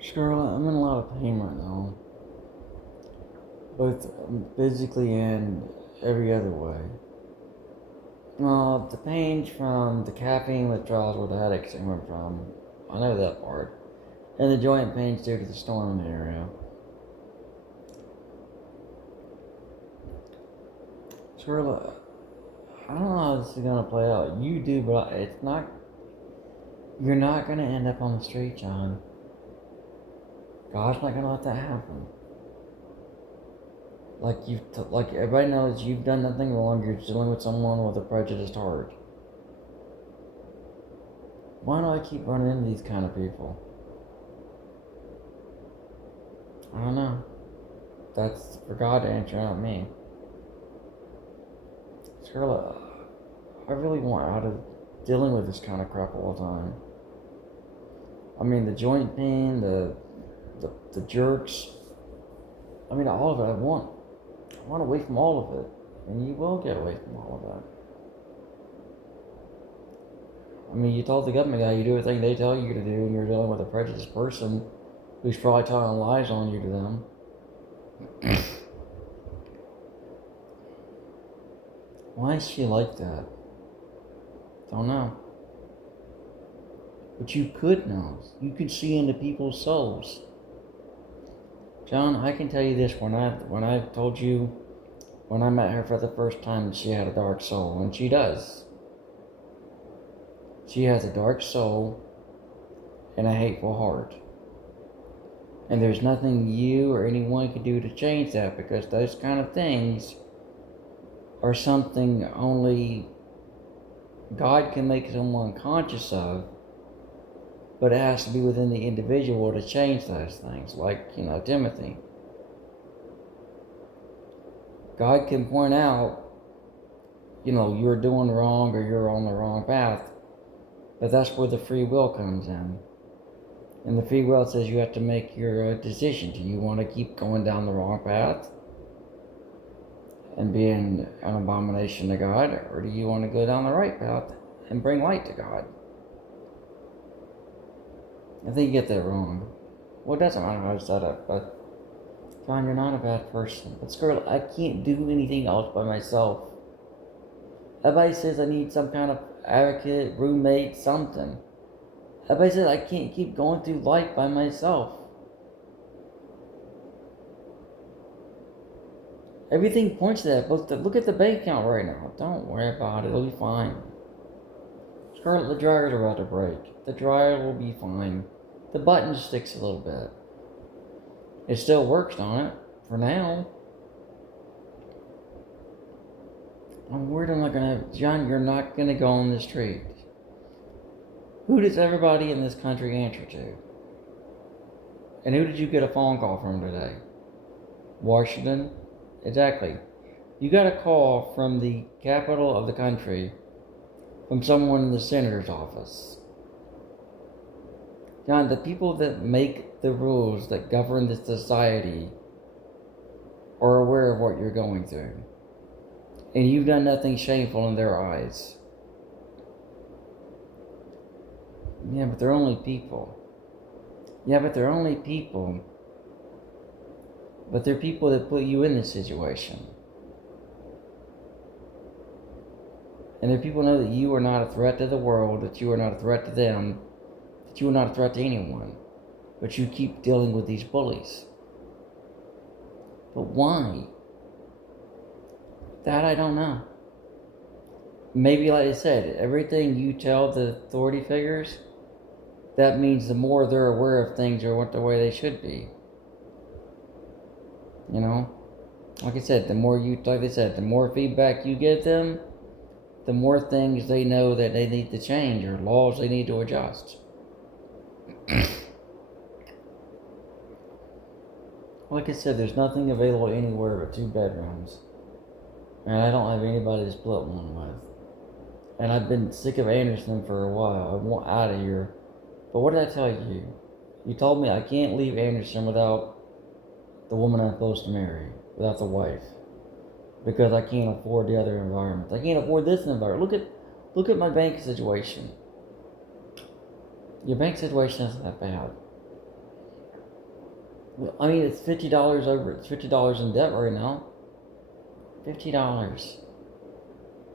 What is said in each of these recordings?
Scarlett, I'm in a lot of pain right now, both physically and every other way. The pain's from the caffeine withdrawals where the headaches coming from. I know that part. And the joint pain's due to the storm in the area. Scarlett, I don't know how this is gonna play out. You do, but it's not. You're not gonna end up on the street, John. God's not gonna let that happen. Like everybody knows, you've done nothing wrong. You're dealing with someone with a prejudiced heart. Why do I keep running into these kind of people? I don't know. That's for God to answer, not me. Scarlett, I really want out of dealing with this kind of crap all the time. I mean, the joint pain, the jerks. I mean, all of it. I want away from all of it, and you will get away from all of that. I mean, you told the government guy you do everything they tell you to do, and you're dealing with a prejudiced person who's probably telling lies on you to them. Why is she like that? Don't know. But you could know. You could see into people's souls. John, I can tell you this: when I told you, when I met her for the first time, she had a dark soul, and she does. She has a dark soul and a hateful heart. And there's nothing you or anyone can do to change that, because those kind of things are something only God can make someone conscious of, but it has to be within the individual to change those things. Like, Timothy. God can point out, you're doing wrong or you're on the wrong path, but that's where the free will comes in. And the free will says you have to make your decision. Do you want to keep going down the wrong path and being an abomination to God, or do you want to go down the right path and bring light to God? I think you get that wrong. Well, it doesn't matter how I said it, but John, you're not a bad person. But Scarlett, I can't do anything else by myself. Everybody says I need some kind of advocate, roommate, something. Everybody says I can't keep going through life by myself. Everything points to that. Look at the bank account right now. Don't worry about it. It'll be fine. Scarlett, the dryer's about to break. The dryer will be fine. The button sticks a little bit. It still works on it. For now. I'm worried I'm not gonna... John, you're not gonna go on the street. Who does everybody in this country answer to? And who did you get a phone call from today? Washington? Exactly. You got a call from the capital of the country, from someone in the senator's office. John, the people that make the rules that govern this society are aware of what you're going through. And you've done nothing shameful in their eyes. Yeah, but they're only people. Yeah, but they're only people. But they're people that put you in this situation. And if people know that you are not a threat to the world, that you are not a threat to them, that you are not a threat to anyone, but you keep dealing with these bullies. But why? That I don't know. Maybe, like I said, everything you tell the authority figures, that means the more they're aware of things or what the way they should be. Like I said, the more feedback you give them, the more things they know that they need to change or laws they need to adjust. Like I said, there's nothing available anywhere but 2 bedrooms. And I don't have anybody to split one with. And I've been sick of Anderson for a while. I want out of here. But what did I tell you? You told me I can't leave Anderson without the woman I'm supposed to marry, without the wife, because I can't afford the other environment. I can't afford this environment. Look at my bank situation. Your bank situation isn't that bad. I mean, it's $50 over. It's $50 in debt right now. $50.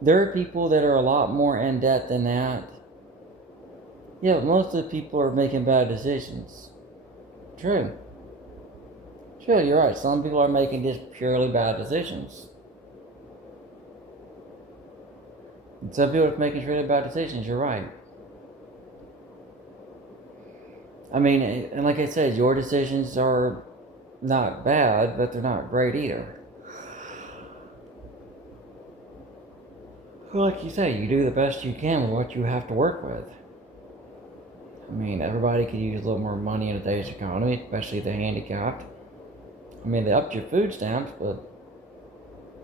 There are people that are a lot more in debt than that. Yeah, but most of the people are making bad decisions. True. True, you're right. Some people are making just purely bad decisions. And some people are making really bad decisions. You're right. I mean, and like I said, your decisions are not bad, but they're not great either. Like you say, you do the best you can with what you have to work with. I mean, everybody could use a little more money in today's economy, especially the handicapped. I mean, they upped your food stamps, but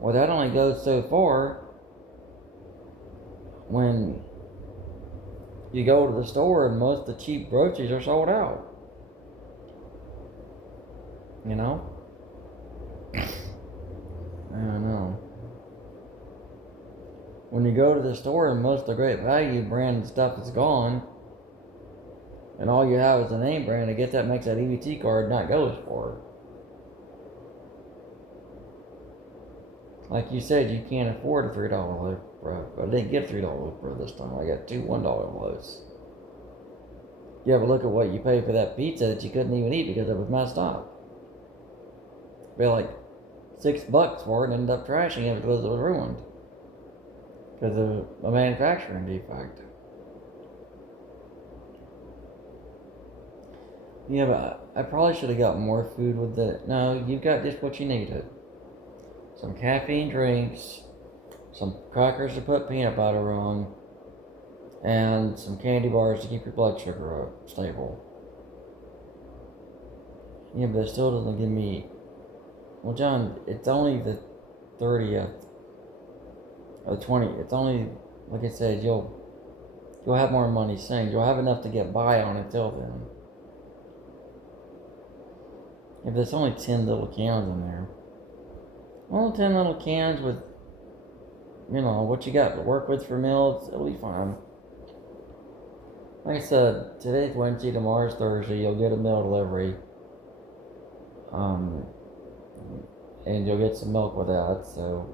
well, that only goes so far. When you go to the store and most of the cheap groceries are sold out. You know? I don't know. When you go to the store and most of the great value brand stuff is gone, and all you have is a name brand, I guess that makes that EBT card not go as far. Like you said, you can't afford a $3 loaf, bro. I didn't get a $3 loaf, bro, this time. I got two $1 loaves. You ever look at what you paid for that pizza that you couldn't even eat because it was messed up? Be like $6 for it and ended up trashing it because it was ruined. Because of a manufacturing defect. Yeah, but I probably should have got more food with it. No, you've got just what you needed. Some caffeine drinks, some crackers to put peanut butter on, and some candy bars to keep your blood sugar up, stable. Yeah, but it still doesn't give me... Well, John, it's only the 30th. Or 20th. It's only, like I said, you'll have more money soon. You'll have enough to get by on until then. If there's only 10 little cans in there. Well, 10 little cans with, what you got to work with for meals, it'll be fine. Like I said, today's Wednesday, tomorrow's Thursday, you'll get a meal delivery. And you'll get some milk with that, so,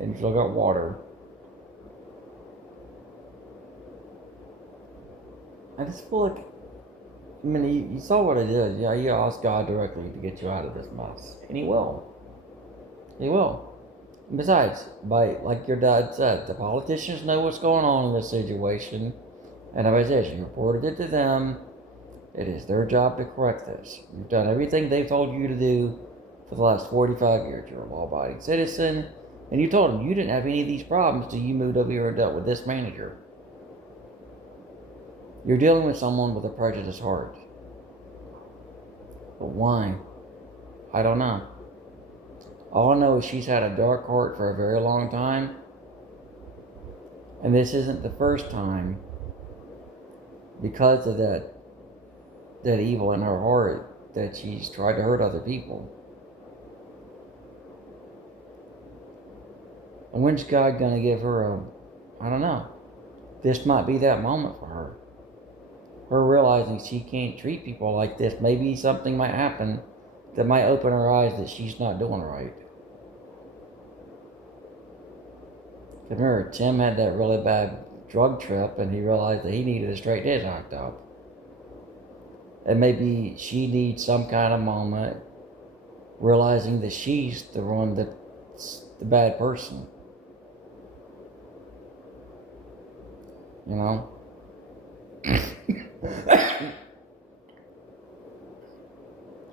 and you'll got water. I just feel like, you saw what I did. Yeah, you asked God directly to get you out of this mess, and He will. He will. And besides, like your dad said, the politicians know what's going on in this situation, and as I said, you reported it to them. It is their job to correct this. You've done everything they've told you to do for the last 45 years. You're a law-abiding citizen, and you told them you didn't have any of these problems till you moved over here and dealt with this manager. You're dealing with someone with a prejudiced heart. But why? I don't know. All I know is she's had a dark heart for a very long time. And this isn't the first time, because of that evil in her heart, that she's tried to hurt other people. And when's God going to give her I don't know. This might be that moment for her. Her realizing she can't treat people like this. Maybe something might happen that might open her eyes that she's not doing right. Remember, Tim had that really bad drug trip and he realized that he needed to straighten his act up. And maybe she needs some kind of moment realizing that she's the one that's the bad person.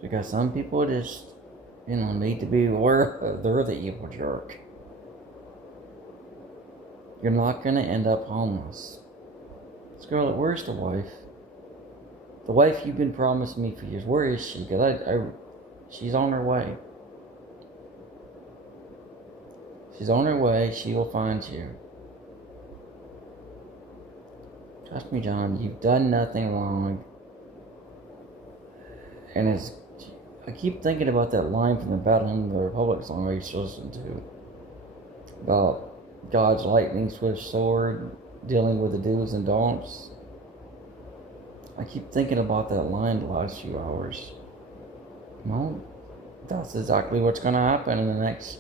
Because some people just, need to be aware they're the evil jerk. You're not going to end up homeless. Scarlett, where's the wife? The wife you've been promising me for years, where is she? Because she's on her way. She's on her way. She will find you. Trust me, John, you've done nothing wrong. And I keep thinking about that line from the Battle of the Republic song I used to listen to. About God's lightning swift sword dealing with the do's and don'ts. I keep thinking about that line the last few hours. Well, that's exactly what's going to happen in the next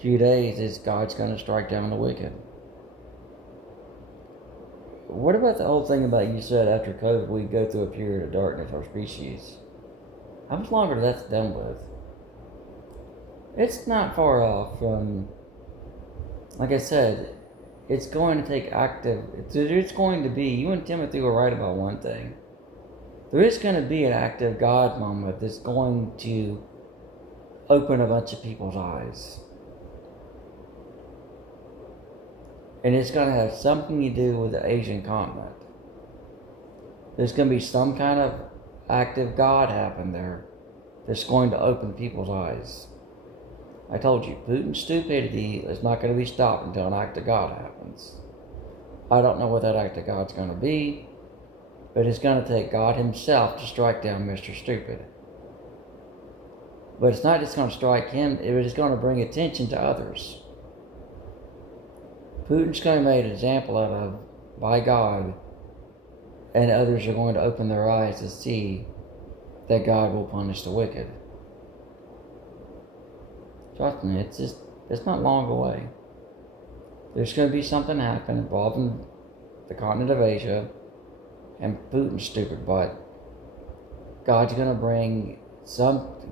few days. Is God's going to strike down the wicked. What about the whole thing about you said after COVID we go through a period of darkness, our species? How much longer that's done with? It's not far off from, like I said, it's going to take active, it's going to be, you and Timothy were right about one thing. There is going to be an active God moment that's going to open a bunch of people's eyes. And it's going to have something to do with the Asian continent. There's going to be some kind of active God happen there that's going to open people's eyes. I told you, Putin's stupidity is not going to be stopped until an act of God happens. I don't know what that act of God's going to be, but it's going to take God himself to strike down Mr. Stupid. But it's not just going to strike him, it is going to bring attention to others. Putin's going to be made an example out of by God, and others are going to open their eyes to see that God will punish the wicked. Trust me, it's not long away. There's going to be something happen involving the continent of Asia and Putin's stupid butt. God's going to bring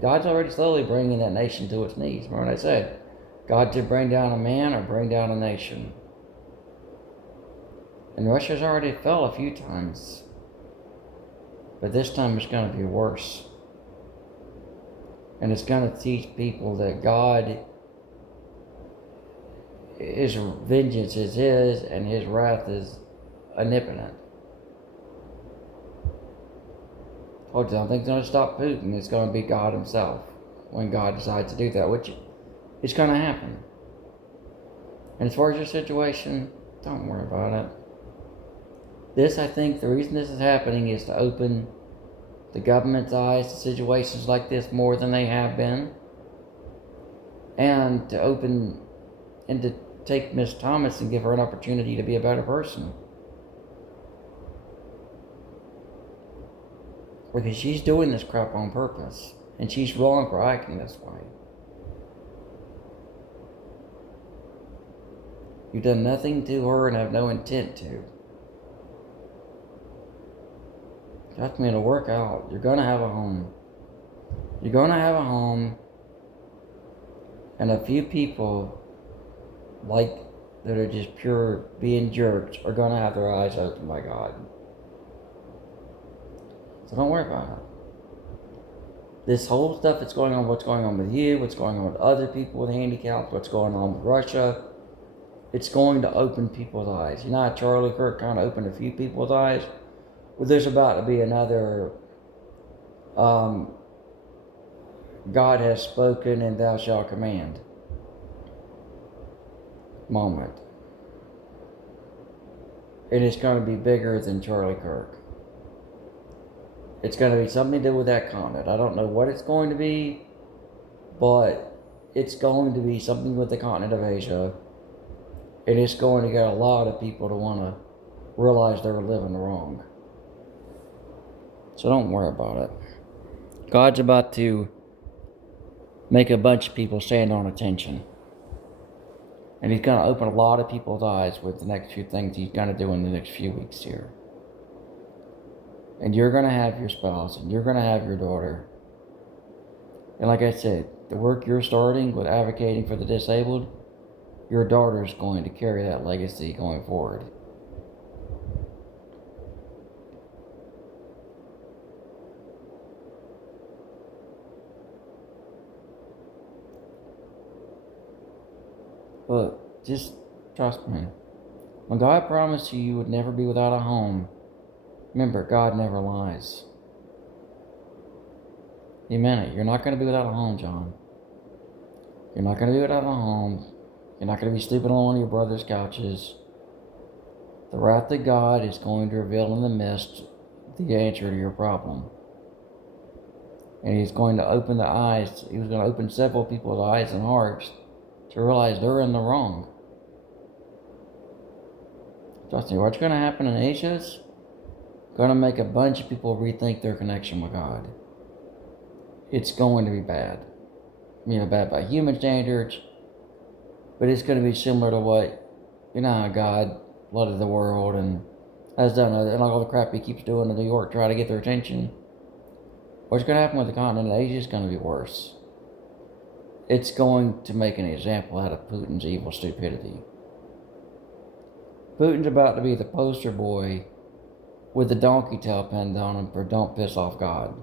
God's already slowly bringing that nation to its knees. Remember what I said? God to bring down a man or bring down a nation. And Russia's already fell a few times. But this time it's going to be worse. And it's going to teach people that God, his vengeance is his and his wrath is omnipotent. I don't think it's going to stop Putin. It's going to be God himself when God decides to do that, which is going to happen. And as far as your situation, don't worry about it. This, I think, the reason this is happening is to open the government's eyes to situations like this more than they have been. And to open and to take Miss Thomas and give her an opportunity to be a better person. Because she's doing this crap on purpose. And she's wrong for acting this way. You've done nothing to her and have no intent to. Trust me, it'll work out. You're going to have a home. You're going to have a home. And a few people, like, that are just pure being jerks, are going to have their eyes opened by God. So don't worry about it. This whole stuff that's going on, what's going on with you, what's going on with other people with handicaps, what's going on with Russia, it's going to open people's eyes. You know how Charlie Kirk kind of opened a few people's eyes? Well, there's about to be another God has spoken and thou shalt command moment. And it's going to be bigger than Charlie Kirk. It's going to be something to do with that continent. I don't know what it's going to be, but it's going to be something with the continent of Asia. And it's going to get a lot of people to want to realize they're living wrong. So don't worry about it. God's about to make a bunch of people stand on attention. And he's going to open a lot of people's eyes with the next few things he's going to do in the next few weeks here. And you're going to have your spouse, and you're going to have your daughter. And like I said, the work you're starting with advocating for the disabled, your daughter's going to carry that legacy going forward. But just trust me. When God promised you would never be without a home, remember, God never lies. He meant it. You're not going to be without a home, John. You're not going to be without a home. You're not going to be sleeping on one of your brother's couches. The wrath of God is going to reveal in the mist the answer to your problem. And he's going to open the eyes. He was going to open several people's eyes and hearts to realize they're in the wrong. Trust me, what's going to happen in Asia is going to make a bunch of people rethink their connection with God. it's going to be bad. Bad by human standards, but it's going to be similar to what, God flooded the world and has done, and all the crap he keeps doing in New York, try to get their attention. What's going to happen with the continent of Asia is going to be worse. It's going to make an example out of Putin's evil stupidity. Putin's about to be the poster boy with the donkey tail pinned on him for don't piss off God.